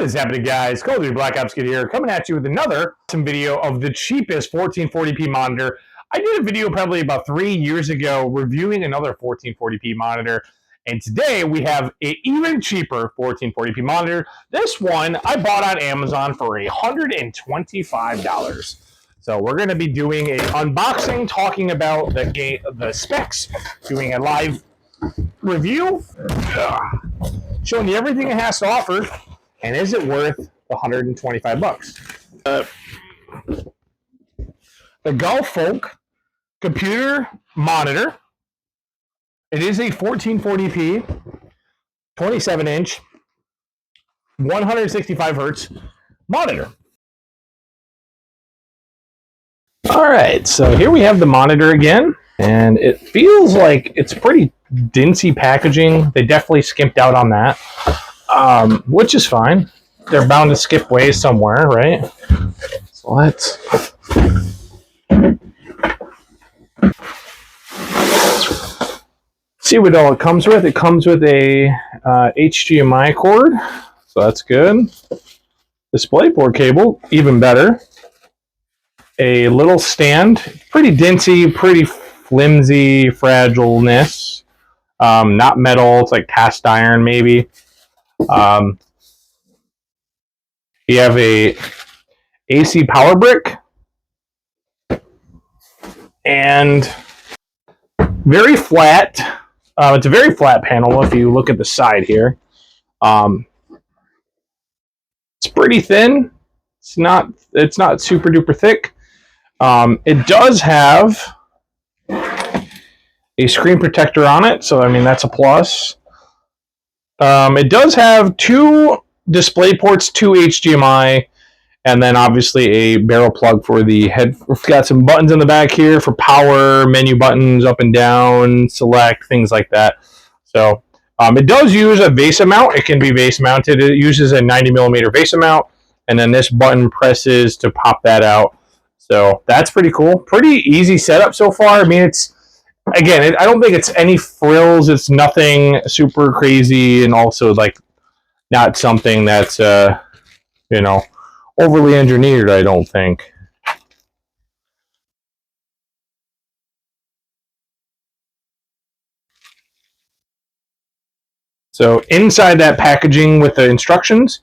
What is happening, guys? Call of Duty Black Ops Kid here, coming at you with another video of the cheapest 1440p monitor. I did a video probably about 3 years ago reviewing another 1440p monitor, and today we have an even cheaper 1440p monitor. This one I bought on Amazon for $125. So we're going to be doing an unboxing, talking about the specs, doing a live review, showing you everything it has to offer. And is it worth $125? The Gawfolk computer monitor. It is a 1440p, 27-inch, 165 hertz monitor. All right, so here we have the monitor again, and it feels like it's pretty dingy packaging. They definitely skimped out on that. Which is fine. They're bound to skip ways somewhere, right? So let's see what all it comes with. It comes with a HDMI cord, so that's good. DisplayPort cable, even better. A little stand, pretty dingy, pretty flimsy, fragileness. Not metal, it's like cast iron maybe. You have a AC power brick and very flat. It's a very flat panel if you look at the side here. It's pretty thin. It's not super duper thick. It does have a screen protector on it, so I mean that's a plus. It does have two display ports, two HDMI, and then obviously a barrel plug for the head. We've got some buttons in the back here for power, menu buttons, up and down, select, things like that. So it does use a VESA mount. It can be VESA mounted. It uses a 90mm VESA mount, and then this button presses to pop that out. So that's pretty cool. Pretty easy setup so far. I mean, it's, again, I don't think it's any frills. It's nothing super crazy, and also like not something that's overly engineered, I don't think. So inside that packaging with the instructions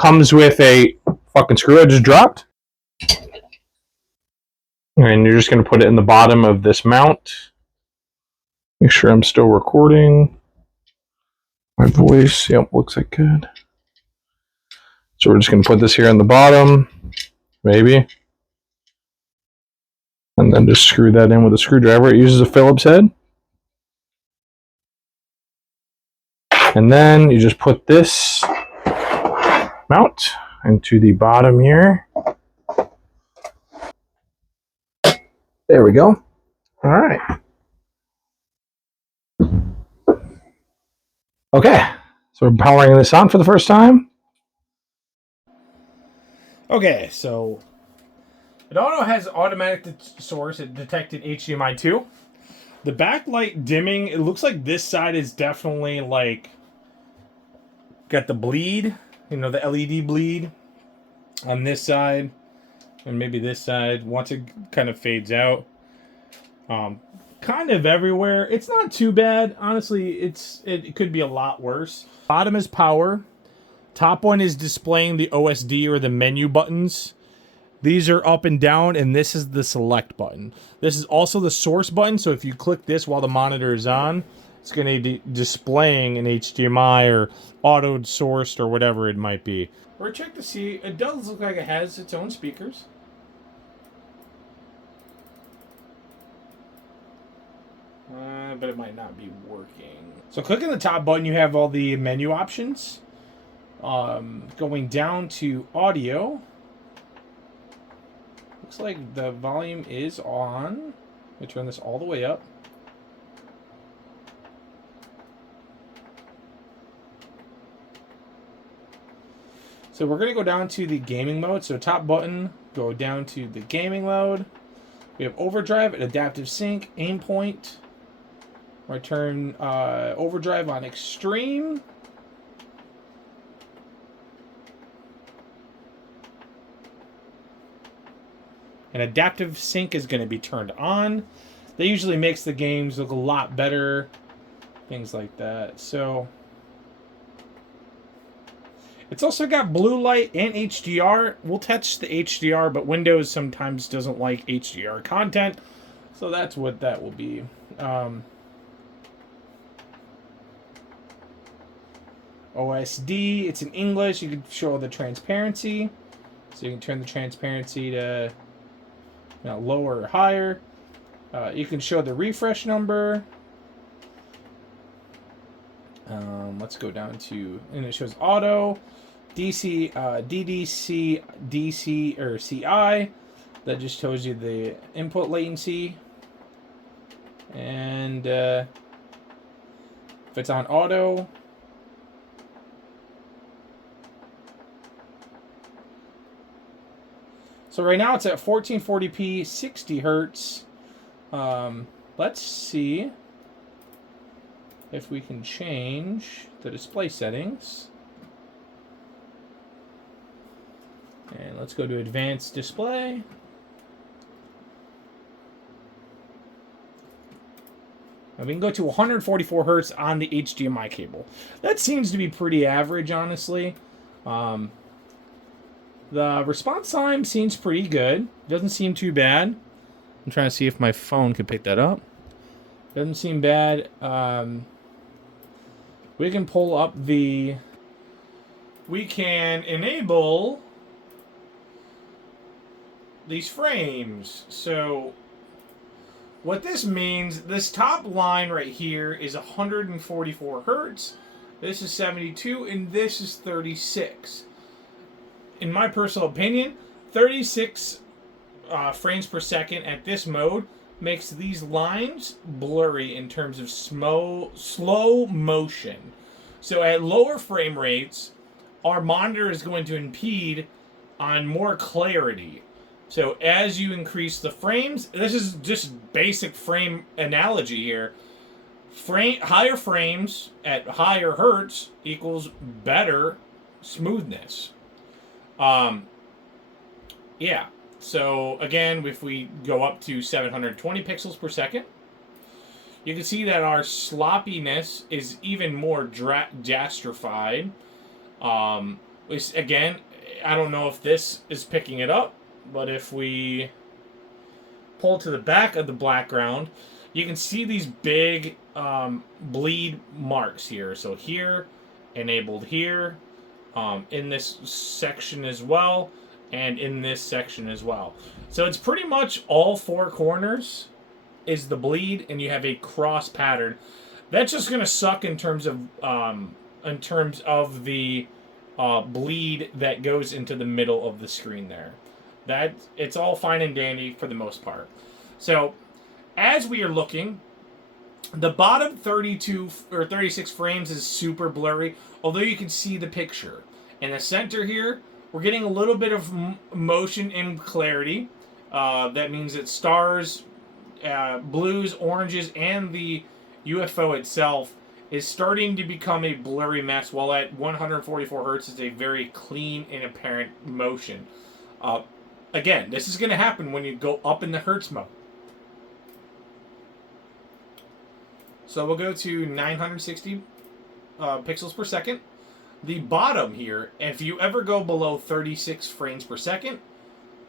comes with a fucking screw I just dropped. And you're just going to put it in the bottom of this mount. Make sure I'm still recording. My voice, yep, looks like good. So we're just going to put this here on the bottom, maybe. And then just screw that in with a screwdriver. It uses a Phillips head. And then you just put this mount into the bottom here. There we go. All right. Okay, so we're powering this on for the first time. Okay, so it auto has automatic source. It detected HDMI 2. The backlight dimming, it looks like this side is definitely like got the bleed, the LED bleed on this side, and maybe this side. Once it kind of fades out, kind of everywhere. It's not too bad, honestly. It could be a lot worse. Bottom is power. Top one is displaying the OSD or the menu buttons. These are up and down, and this is the select button. This is also the source button, so if you click this while the monitor is on, it's going to be displaying an HDMI or auto-sourced or whatever it might be. We're check to see. It does look like it has its own speakers. But it might not be working. So clicking the top button, you have all the menu options. Going down to audio. Looks like the volume is on. Let me turn this all the way up. So we're going to go down to the gaming mode. So top button, go down to the gaming mode. We have overdrive, adaptive sync, aim point. I turn overdrive on extreme. and adaptive sync is going to be turned on. That usually makes the games look a lot better, things like that. So it's also got blue light and HDR. We'll touch the HDR, but Windows sometimes doesn't like HDR content, so that's what that will be. OSD, it's in English. You can show the transparency, so you can turn the transparency to lower or higher. You can show the refresh number. Let's go down to, and it shows auto, DC, DDC, DC, or CI. That just shows you the input latency. And if it's on auto, so right now it's at 1440p 60 hertz. Let's see if we can change the display settings. And let's go to advanced display. And we can go to 144 hertz on the HDMI cable. That seems to be pretty average, honestly. The response time seems pretty good. Doesn't seem too bad. I'm trying to see if my phone can pick that up. Doesn't seem bad. We can pull up the... We can enable these frames. So what this means, this top line right here is 144 hertz. This is 72, and this is 36. In my personal opinion, 36 frames per second at this mode makes these lines blurry in terms of slow motion. So at lower frame rates, our monitor is going to impede on more clarity. So as you increase the frames, this is just basic frame analogy here. Higher frames at higher hertz equals better smoothness. Yeah. So again, if we go up to 720 pixels per second, you can see that our sloppiness is even more jastrified. Again, I don't know if this is picking it up, but if we pull to the back of the background, you can see these big bleed marks here. So here, enabled here, in this section as well, and in this section as well. So it's pretty much all four corners is the bleed, and you have a cross pattern. That's just gonna suck in terms of the bleed that goes into the middle of the screen there. That it's all fine and dandy for the most part. So as we are looking, the bottom 32 or 36 frames is super blurry, although you can see the picture. In the center here, we're getting a little bit of motion and clarity. That means that stars, blues, oranges, and the UFO itself is starting to become a blurry mess, while at 144 hertz is a very clean and apparent motion. Again, this is going to happen when you go up in the hertz mode. So we'll go to 960 pixels per second. The bottom here, if you ever go below 36 frames per second,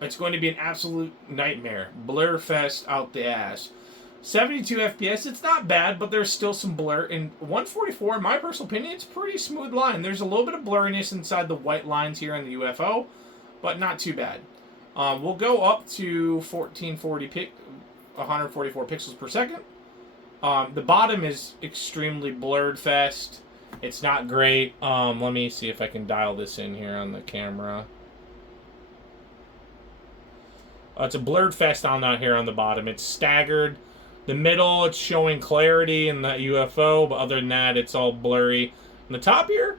it's going to be an absolute nightmare. Blur fest out the ass. 72 FPS, it's not bad, but there's still some blur. In 144, in my personal opinion, it's a pretty smooth line. There's a little bit of blurriness inside the white lines here on the UFO, but not too bad. We'll go up to 144 pixels per second. The bottom is extremely blurred fest. It's not great. Let me see if I can dial this in here on the camera. It's a blurred fest on that here on the bottom. It's staggered. The middle, it's showing clarity in the UFO, but other than that, it's all blurry. On the top here,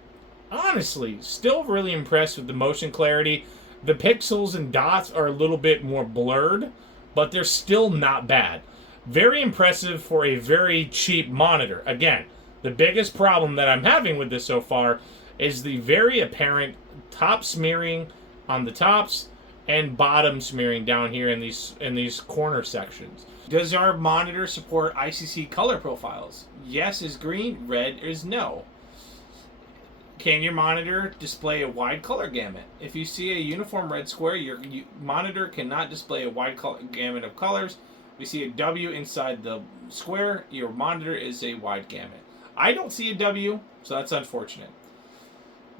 honestly, still really impressed with the motion clarity. The pixels and dots are a little bit more blurred, but they're still not bad. Very impressive for a very cheap monitor. Again, the biggest problem that I'm having with this so far is the very apparent top smearing on the tops and bottom smearing down here in these corner sections. Does our monitor support ICC color profiles? Yes is green, red is no. Can your monitor display a wide color gamut? If you see a uniform red square, your monitor cannot display a wide gamut of colors. If you see a W inside the square, your monitor is a wide gamut. I don't see a W, so that's unfortunate.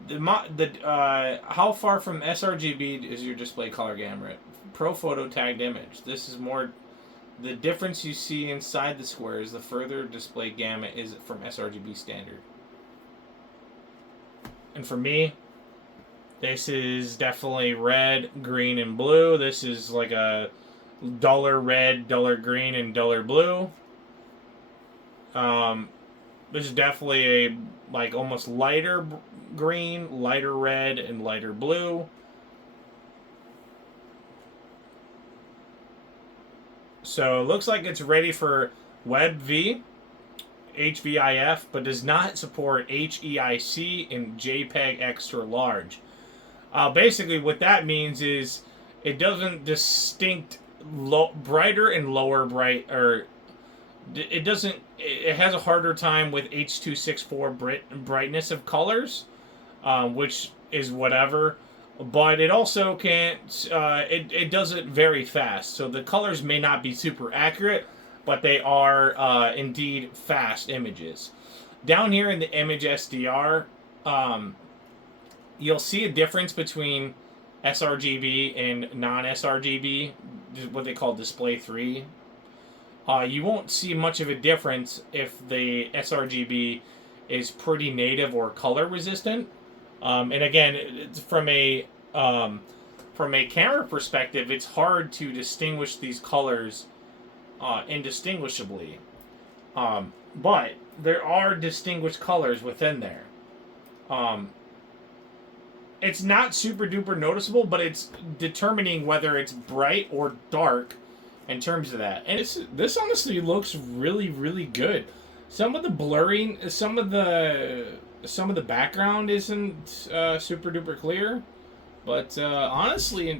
How far from sRGB is your display color gamut? Pro photo tagged image. This is more the difference you see inside the squares. The further display gamut is from sRGB standard. And for me, this is definitely red, green, and blue. This is like a duller red, duller green, and duller blue. This is definitely a like almost lighter green, lighter red, and lighter blue. So it looks like it's ready for WebV, HVIF, but does not support HEIC and JPEG extra large. Basically, what that means is it doesn't distinct brighter and lower bright, or it doesn't. It has a harder time with H.264 brightness of colors, which is whatever. But it also can't. It does it very fast, so the colors may not be super accurate, but they are indeed fast images. Down here in the image SDR, you'll see a difference between sRGB and non-sRGB, what they call display 3. You won't see much of a difference if the sRGB is pretty native or color resistant. And again, it's from a camera perspective, it's hard to distinguish these colors indistinguishably. But there are distinguished colors within there. It's not super duper noticeable, but it's determining whether it's bright or dark in terms of that. And this honestly looks really, really good. Some of the blurring, some of the background isn't super duper clear, but honestly,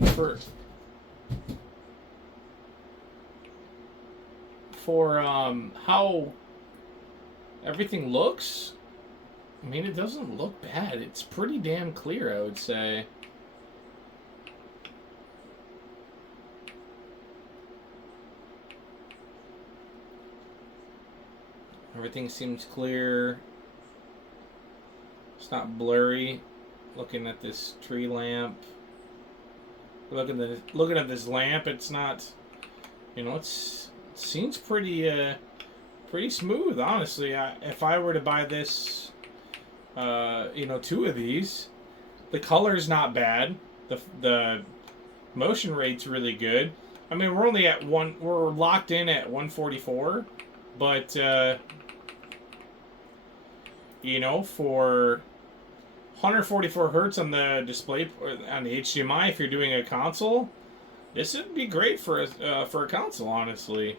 for how everything looks, I mean, it doesn't look bad. It's pretty damn clear, I would say. Everything seems clear. It's not blurry. Looking at this tree lamp. Looking at this lamp, it's not. You know, it seems pretty smooth. Honestly, if I were to buy this, 2 of these, the color's not bad. The motion rate's really good. I mean, we're only at we're locked in at 144, but for 144 hertz on the display on the HDMI, if you're doing a console, this would be great for a console, honestly.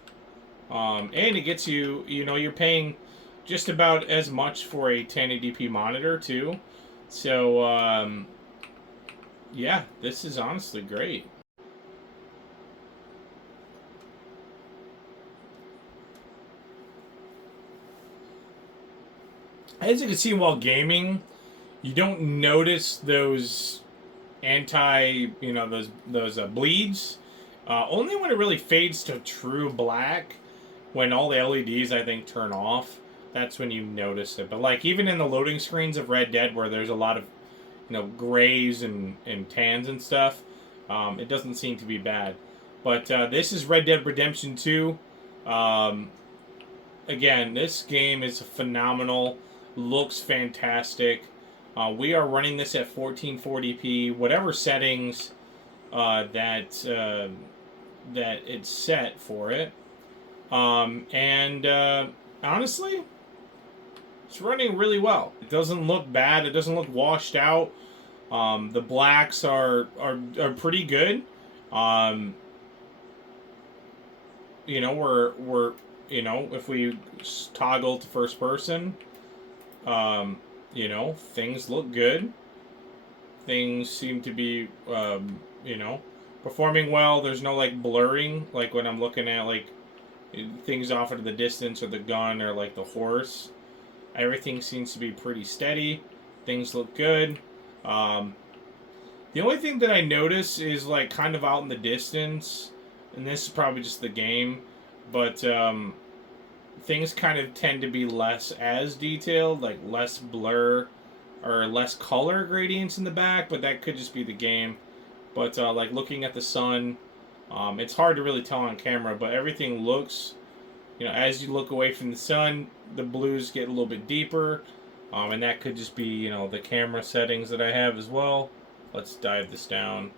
And it gets you, you're paying just about as much for a 1080p monitor too. So yeah, this is honestly great. As you can see while gaming, you don't notice those those bleeds. Only when it really fades to true black, when all the LEDs, I think, turn off, that's when you notice it. But like even in the loading screens of Red Dead, where there's a lot of grays and tans and stuff, it doesn't seem to be bad. But this is Red Dead Redemption 2. Again, this game is phenomenal. Looks fantastic. We are running this at 1440p, whatever settings that it's set for it. And honestly, it's running really well. It doesn't look bad. It doesn't look washed out. The blacks are pretty good. We're if we toggle to first person, things look good. Things seem to be, performing well. There's no like blurring, like when I'm looking at like things off into the distance, or the gun, or like the horse. Everything seems to be pretty steady. Things look good. The only thing that I notice is like kind of out in the distance, and this is probably just the game, but things kind of tend to be less as detailed, like less blur or less color gradients in the back, but that could just be the game. But like looking at the sun, it's hard to really tell on camera, but everything looks, as you look away from the sun, the blues get a little bit deeper, and that could just be, the camera settings that I have as well. Let's dive this down.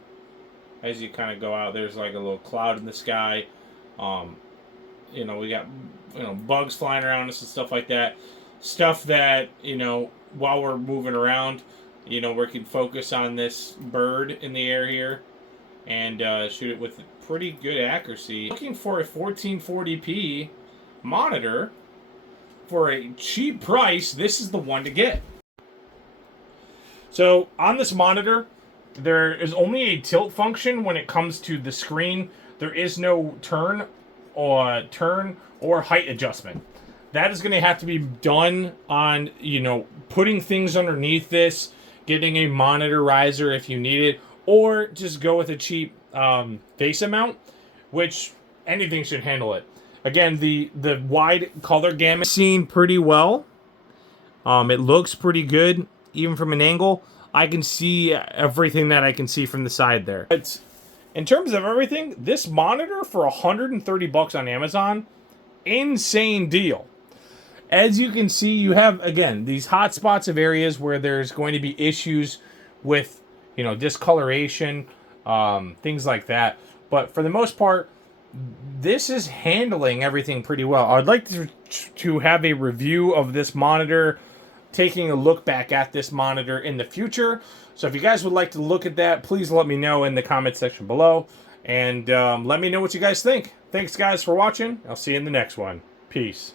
As you kind of go out, there's like a little cloud in the sky. We got, bugs flying around us and stuff like that. Stuff that, while we're moving around, we can focus on this bird in the air here and shoot it with pretty good accuracy. Looking for a 1440p monitor for a cheap price, this is the one to get. So on this monitor, there is only a tilt function when it comes to the screen. There is no turn or height adjustment. That is going to have to be done on, putting things underneath this, getting a monitor riser if you need it, or just go with a cheap face mount, which anything should handle it. Again, the wide color gamut seen pretty well. It looks pretty good, even from an angle. I can see everything that I can see from the side there. But in terms of everything, this monitor for $130 on Amazon, insane deal. As you can see, you have, again, these hot spots of areas where there's going to be issues with, discoloration, things like that. But for the most part, this is handling everything pretty well. I'd like to have a review of this monitor, taking a look back at this monitor in the future. So if you guys would like to look at that, please let me know in the comment section below. And let me know what you guys think. Thanks, guys, for watching. I'll see you in the next one. Peace.